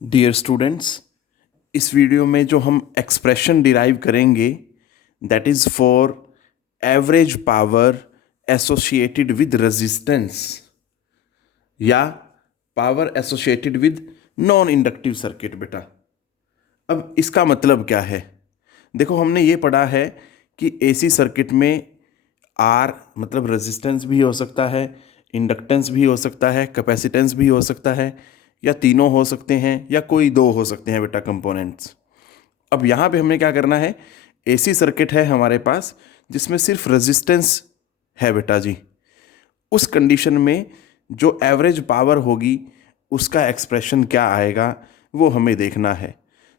Dear students, इस video में जो हम एक्सप्रेशन डिराइव करेंगे that is for average power associated with resistance या power associated with non inductive circuit. बेटा अब इसका मतलब क्या है? देखो, हमने ये पढ़ा है कि एसी सर्किट में आर मतलब रेजिस्टेंस भी हो सकता है, इंडक्टेंस भी हो सकता है, कैपेसिटेंस भी हो सकता है, या तीनों हो सकते हैं, या कोई दो हो सकते हैं बेटा कंपोनेंट्स। अब यहाँ पे हमें क्या करना है? एसी सर्किट है हमारे पास जिसमें सिर्फ रेजिस्टेंस है बेटा जी। उस कंडीशन में जो एवरेज पावर होगी उसका एक्सप्रेशन क्या आएगा वो हमें देखना है।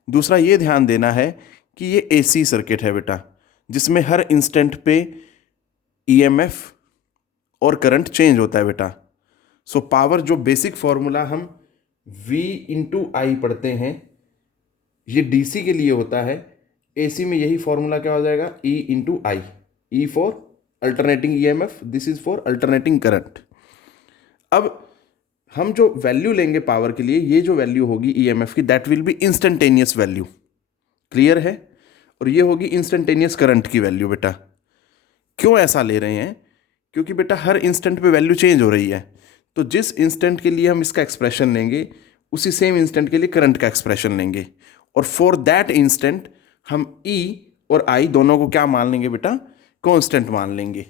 दूसरा ये ध्यान देना है कि ये एसी सर्किट है बेटा जिसमें हर इंस्टेंट पे ईएमएफ और करंट चेंज होता है बेटा। सो पावर जो बेसिक फॉर्मूला हम V इंटू आई पढ़ते हैं ये डीसी के लिए होता है। एसी में यही फॉर्मूला क्या हो जाएगा? E into I. E for alternating EMF, this is for alternating current. अब हम जो वैल्यू लेंगे पावर के लिए, ये जो वैल्यू होगी ईएमएफ की that will be instantaneous value. Clear है? और ये होगी इंस्टेंटेनियस करंट की वैल्यू बेटा। क्यों ऐसा ले रहे हैं? क्योंकि बेटा हर इंस्टेंट पे वैल्यू चेंज हो रही है, तो जिस इंस्टेंट के लिए हम इसका एक्सप्रेशन लेंगे उसी सेम इंस्टेंट के लिए करंट का एक्सप्रेशन लेंगे, और फॉर दैट इंस्टेंट हम ई और आई दोनों को क्या मान लेंगे बेटा? कांस्टेंट मान लेंगे।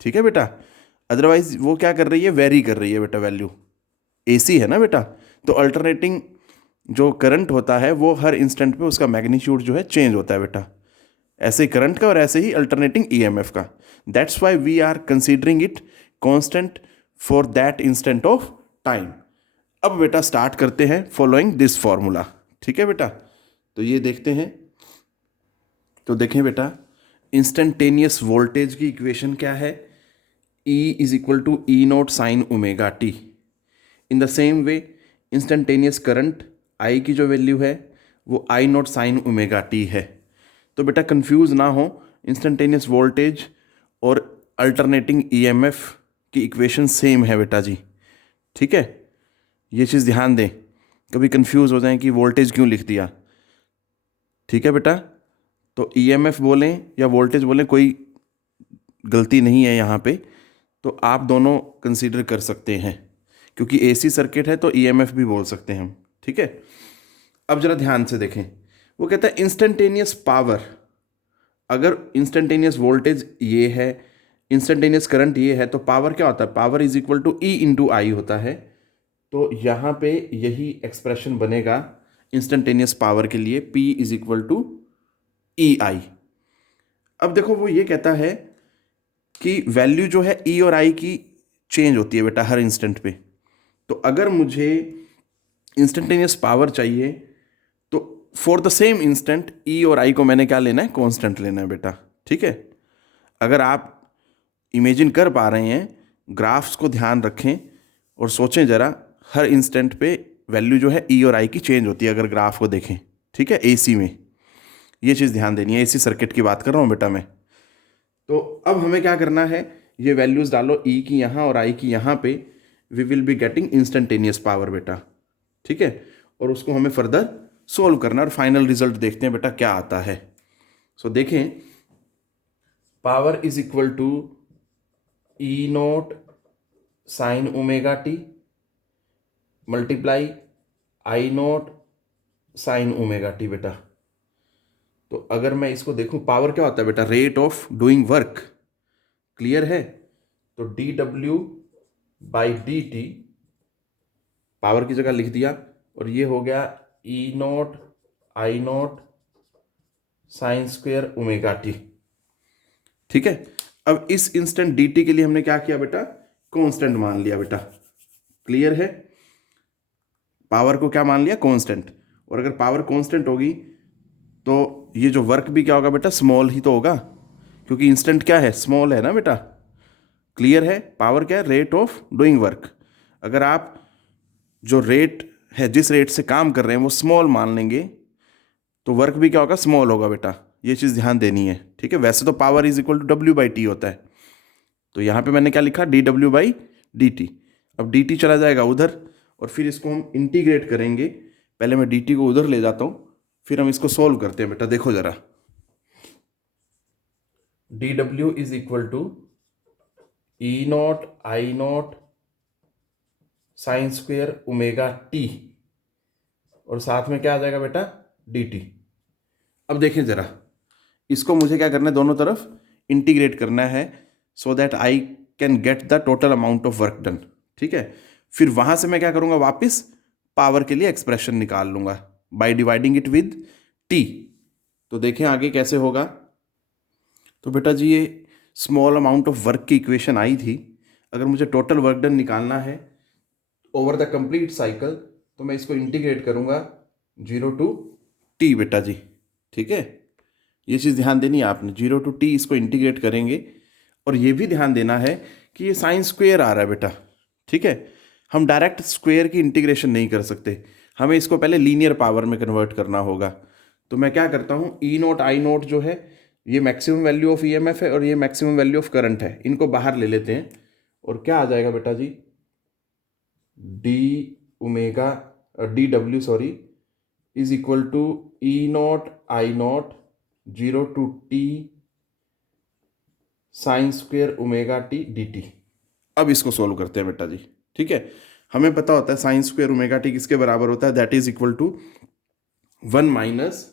ठीक है बेटा? अदरवाइज वो क्या कर रही है? वेरी कर रही है बेटा वैल्यू। एसी है ना बेटा, तो अल्टरनेटिंग जो करंट होता है वो हर इंस्टेंट पे उसका मैग्नीट्यूड जो है चेंज होता है बेटा। ऐसे ही करंट का और ऐसे ही अल्टरनेटिंग ईएमएफ का। That's why we are considering it constant for that instant of time. अब बेटा स्टार्ट करते हैं फॉलोइंग दिस फॉर्मूला। ठीक है बेटा? तो ये देखते हैं। तो देखें बेटा, इंस्टेंटेनियस वोल्टेज की इक्वेशन क्या है? E is equal to E naught sine omega t. In the same way instantaneous current I की जो वैल्यू है वो I naught sine omega t है। तो बेटा कंफ्यूज ना हो, इंस्टेंटेनियस वोल्टेज और अल्टरनेटिंग ईएमएफ की इक्वेशन सेम है बेटा जी। ठीक है? ये चीज़ ध्यान दें, कभी कंफ्यूज हो जाए कि वोल्टेज क्यों लिख दिया। ठीक है बेटा? तो ईएमएफ बोलें या वोल्टेज बोलें, कोई गलती नहीं है यहाँ पे। तो आप दोनों कंसीडर कर सकते हैं, क्योंकि एसी सर्किट है तो ईएमएफ भी बोल सकते हैं हम। ठीक है? अब जरा ध्यान से देखें, वो कहता है इंस्टेंटेनियस पावर। अगर इंस्टेंटेनियस वोल्टेज ये है, इंस्टेंटेनियस करंट ये है, तो पावर क्या होता है? Power is equal to E into I होता है। तो यहाँ पे यही एक्सप्रेशन बनेगा इंस्टेंटेनियस पावर के लिए, P इज इक्वल टू ई आई। अब देखो, वो ये कहता है कि वैल्यू जो है E और I की चेंज होती है बेटा हर इंस्टेंट पे। तो अगर मुझे इंस्टेंटेनियस पावर चाहिए तो for the same instant E और I को मैंने क्या लेना है? कांस्टेंट लेना है बेटा। ठीक है? अगर आप इमेजिन कर पा रहे हैं, ग्राफ्स को ध्यान रखें और सोचें ज़रा, हर इंस्टेंट पे वैल्यू जो है E और I की चेंज होती है अगर ग्राफ को देखें। ठीक है? एसी में ये चीज़ ध्यान देनी है, एसी सर्किट की बात कर रहा हूँ बेटा मैं। तो अब हमें क्या करना है? ये वैल्यूज़ डालो E की यहाँ और I की यहाँ पे, we will be getting instantaneous power बेटा। ठीक है? और उसको हमें फर्दर सोल्व करना और फाइनल रिजल्ट देखते हैं बेटा क्या आता है। सो देखें, power is equal to E naught sine omega t multiply I naught sine omega t बेटा। तो अगर मैं इसको देखूं, पावर क्या होता है बेटा? Rate of doing work. Clear है? तो D W by D T power की जगह लिख दिया, और ये हो गया E naught I naught sine square omega T. ठीक है? अब इस इंस्टेंट डी टी के लिए हमने क्या किया बेटा? कांस्टेंट मान लिया बेटा। क्लियर है? पावर को क्या मान लिया? कांस्टेंट। और अगर पावर कांस्टेंट होगी तो ये जो वर्क भी क्या होगा बेटा? स्मॉल ही तो होगा, क्योंकि इंस्टेंट क्या है? स्मॉल है ना बेटा। क्लियर है? पावर क्या है? Rate of doing work. अगर आप जो रेट है, जिस रेट से काम कर रहे हैं वो स्मॉल मान लेंगे तो वर्क भी क्या होगा? स्मॉल होगा बेटा। ये चीज़ ध्यान देनी है। ठीक है? वैसे तो power is equal to W by T होता है, तो यहाँ पे मैंने क्या लिखा? D W by D T. अब डी टी चला जाएगा उधर, और फिर इसको हम इंटीग्रेट करेंगे पहले मैं dt को उधर ले जाता हूँ, फिर हम इसको सॉल्व करते हैं बेटा। देखो जरा, dw is equal to E naught I naught sine square omega t, और साथ में क्या आ जाएगा बेटा, dt। अब देखें जरा, इसको मुझे क्या करना है, दोनों तरफ इंटीग्रेट करना है, so that I can get the total amount of work done. ठीक है, फिर वहां से मैं क्या करूंगा, वापस पावर के लिए एक्सप्रेशन निकाल लूंगा by dividing it with T. तो देखें आगे कैसे होगा। तो बेटा जी, ये स्मॉल अमाउंट ऑफ वर्क की इक्वेशन आई थी। अगर मुझे टोटल वर्क डन निकालना है ओवर द कंप्लीट साइकिल, तो मैं इसको इंटीग्रेट करूंगा 0 टू टी बेटा जी। ठीक है, ये चीज़ ध्यान देनी है आपने, 0 टू टी इसको इंटीग्रेट करेंगे। और ये भी ध्यान देना है कि ये साइन स्क्वेयर आ रहा है बेटा। ठीक है, हम डायरेक्ट स्क्वेयर की इंटीग्रेशन नहीं कर सकते, हमें इसको पहले लीनियर पावर में कन्वर्ट करना होगा। तो मैं क्या करता हूँ, ई नोट आई नोट जो है ये मैक्सिमम वैल्यू ऑफ ईएमएफ है और ये मैक्सिमम वैल्यू ऑफ करंट है, इनको बाहर ले लेते हैं। और क्या आ जाएगा बेटा जी, D omega D W sorry is equal to E naught I naught 0 to T sine square omega T D T. अब इसको सोल्व करते हैं बेटा जी। ठीक है, हमें पता होता है साइन स्क्वेयर ओमेगा टी किसके बराबर होता है, that is equal to 1 minus,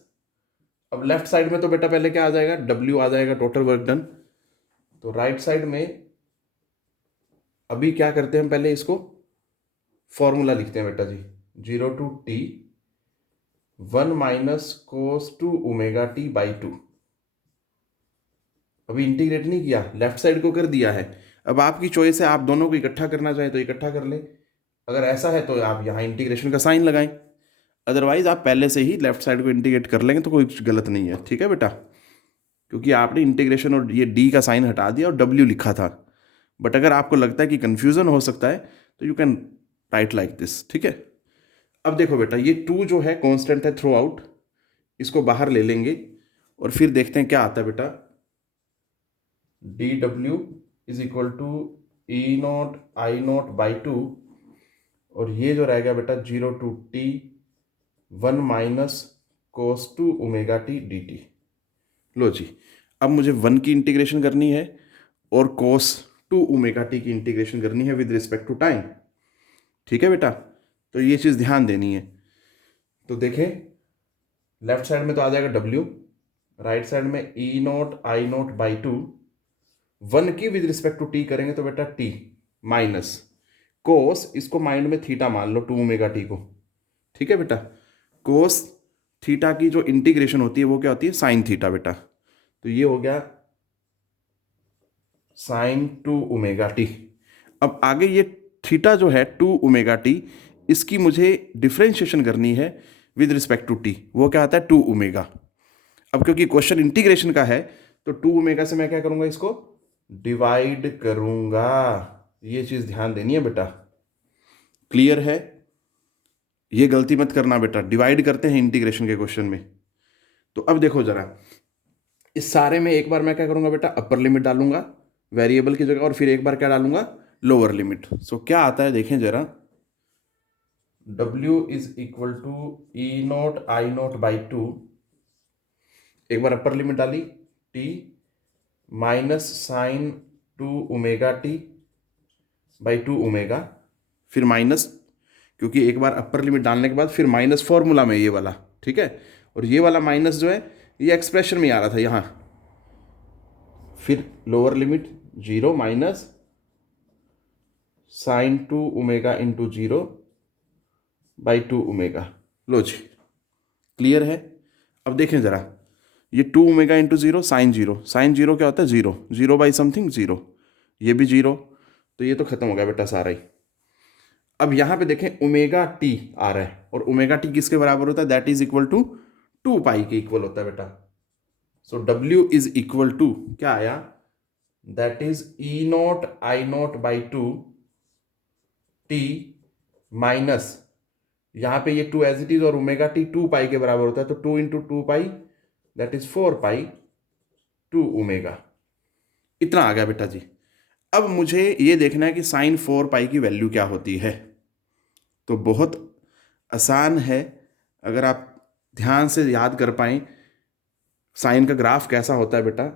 अब लेफ्ट साइड में तो बेटा पहले क्या आ जाएगा, W आ जाएगा, टोटल वर्क डन। तो राइट साइड में अभी क्या करते हैं, पहले इसको फॉर्मूला लिखते हैं बेटा जी, 0 to T 1 minus cos two omega t by 2। अभी इंटीग्रेट नहीं किया, लेफ्ट साइड को कर दिया है। अब आपकी चॉइस है, आप दोनों को इकट्ठा करना चाहें तो इकट्ठा कर लें, अगर ऐसा है तो आप यहाँ इंटीग्रेशन का साइन लगाएं, अदरवाइज आप पहले से ही लेफ्ट साइड को इंटीग्रेट कर लेंगे तो कोई गलत नहीं है। ठीक है बेटा, क्योंकि आपने इंटीग्रेशन और ये डी का साइन हटा दिया और डब्ल्यू लिखा था। बट अगर आपको लगता है कि कन्फ्यूजन हो सकता है तो you can write like this. ठीक है, अब देखो बेटा, ये 2 जो है कांस्टेंट है थ्रू आउट, इसको बाहर ले लेंगे और फिर देखते हैं क्या आता है बेटा, D W is equal to E naught I naught by 2, और ये जो रह गया बेटा 0 to T 1 minus cos two omega T D T. लो जी, अब मुझे 1 की इंटीग्रेशन करनी है और कोस टू ओमेगा टी की इंटीग्रेशन करनी है विद रिस्पेक्ट टू टाइम। ठीक है बेटा, तो ये चीज़ ध्यान देनी है। तो देखें, लेफ्ट साइड में तो आ जाएगा W, राइट साइड में ई नॉट आई नॉट बाई 2, 1 की विद रिस्पेक्ट टू टी करेंगे तो बेटा टी माइनस कोस, इसको माइंड में थीटा मान लो, 2 ओमेगा टी को। ठीक है बेटा, कोस थीटा की जो इंटीग्रेशन होती है वो क्या होती है, साइन थीटा बेटा। तो ये हो गया साइन 2 ओमेगा टी। अब आगे ये थीटा जो है 2 ओमेगा टी, इसकी मुझे डिफ्रेंशिएशन करनी है विद रिस्पेक्ट टू टी, वो क्या आता है 2 ओमेगा। अब क्योंकि क्वेश्चन इंटीग्रेशन का है तो 2 ओमेगा से मैं क्या करूंगा, इसको डिवाइड करूंगा। ये चीज ध्यान देनी है बेटा, क्लियर है, ये गलती मत करना बेटा, डिवाइड करते हैं इंटीग्रेशन के क्वेश्चन में। तो अब देखो जरा, इस सारे में एक बार मैं क्या करूंगा बेटा, अपर लिमिट डालूंगा वेरिएबल की जगह, और फिर एक बार क्या डालूंगा, लोअर लिमिट। सो क्या आता है देखें जरा, W is equal to E naught I naught by 2, एक बार अपर लिमिट डाली t minus sine 2 omega t by 2 omega, फिर माइनस, क्योंकि एक बार अपर लिमिट डालने के बाद फिर माइनस फॉर्मूला में ये वाला। ठीक है, और ये वाला माइनस जो है ये एक्सप्रेशन में आ रहा था यहाँ, फिर lower limit 0 minus sine 2 omega into 0 by 2 omega. लो जी, क्लियर है। अब देखें जरा, ये 2 ओमेगा इंटू 0 साइन 0, साइन 0 क्या होता है 0, 0 बाई समथिंग 0, ये भी 0, तो ये तो खत्म हो गया बेटा सारा ही। अब यहाँ पे देखें ओमेगा टी आ रहा है, और ओमेगा टी किसके बराबर होता है, दैट इज इक्वल टू 2 पाई के इक्वल होता है बेटा। सो W इज इक्वल टू क्या आया, that is E naught I naught by 2 T minus, यहाँ पे ये 2 एज इट इज, और ओमेगा टी 2 पाई के बराबर होता है, तो 2 into 2 pi that is 4 pi 2 omega. इतना आ गया बेटा जी। अब मुझे ये देखना है कि साइन 4 पाई की वैल्यू क्या होती है। तो बहुत आसान है, अगर आप ध्यान से याद कर पाएँ साइन का ग्राफ कैसा होता है बेटा,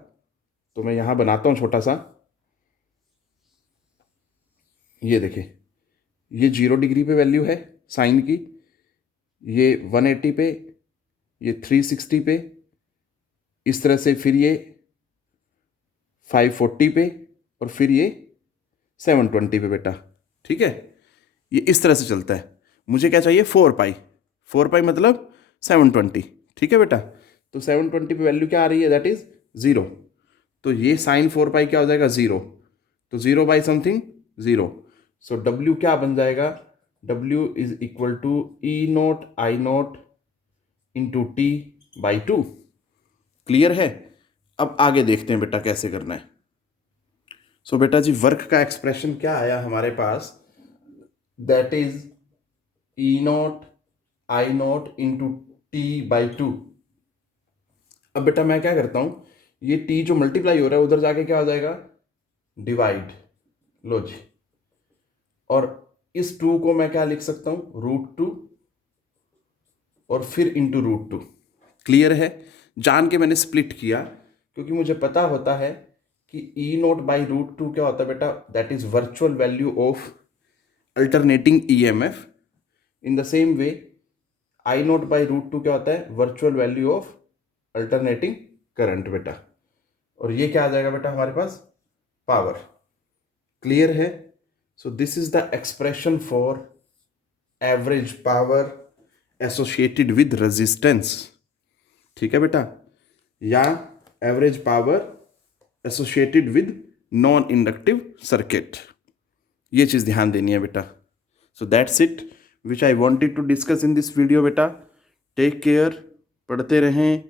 तो मैं यहाँ बनाता हूँ छोटा सा। ये देखिए, ये 0 डिग्री पे वैल्यू है साइन की, ये 180 पे, ये 360 पे, इस तरह से फिर ये 540 पे, और फिर ये 720 पे बेटा। ठीक है, ये इस तरह से चलता है। मुझे क्या चाहिए, 4 पाई। 4 पाई मतलब 720। ठीक है बेटा, तो 720 पे वैल्यू क्या आ रही है, दैट इज 0। तो ये साइन 4 पाई क्या हो जाएगा, 0। तो 0/समथिंग 0। सो W क्या बन जाएगा, W is equal to E0 I0 into T/2। Clear है। अब आगे देखते हैं बेटा कैसे करना है। सो बेटा जी, वर्क का एक्सप्रेशन क्या आया हमारे पास, that is E0 I0 into T/2। अब बेटा मैं क्या करता हूं, ये T जो मल्टीप्लाई हो रहा है उधर जाके क्या हो जाएगा, डिवाइड। लो जी, और इस 2 को मैं क्या लिख सकता हूं, √2, और फिर इंटू √2। क्लियर है। जान के मैंने स्प्लिट किया, क्योंकि मुझे पता होता है कि E0/√2 क्या होता है बेटा, that is virtual value of alternating EMF। In the same way I0/√2 क्या होता है, virtual value of alternating current बेटा। और ये क्या आ जाएगा बेटा हमारे पास, पावर। क्लियर है। So this is the expression for average power associated with resistance. ठीक है बेटा, या average power associated with non inductive circuit. ये चीज़ ध्यान देनी है बेटा। So that's it which I wanted to discuss in this video बेटा। टेक केयर, पढ़ते रहें,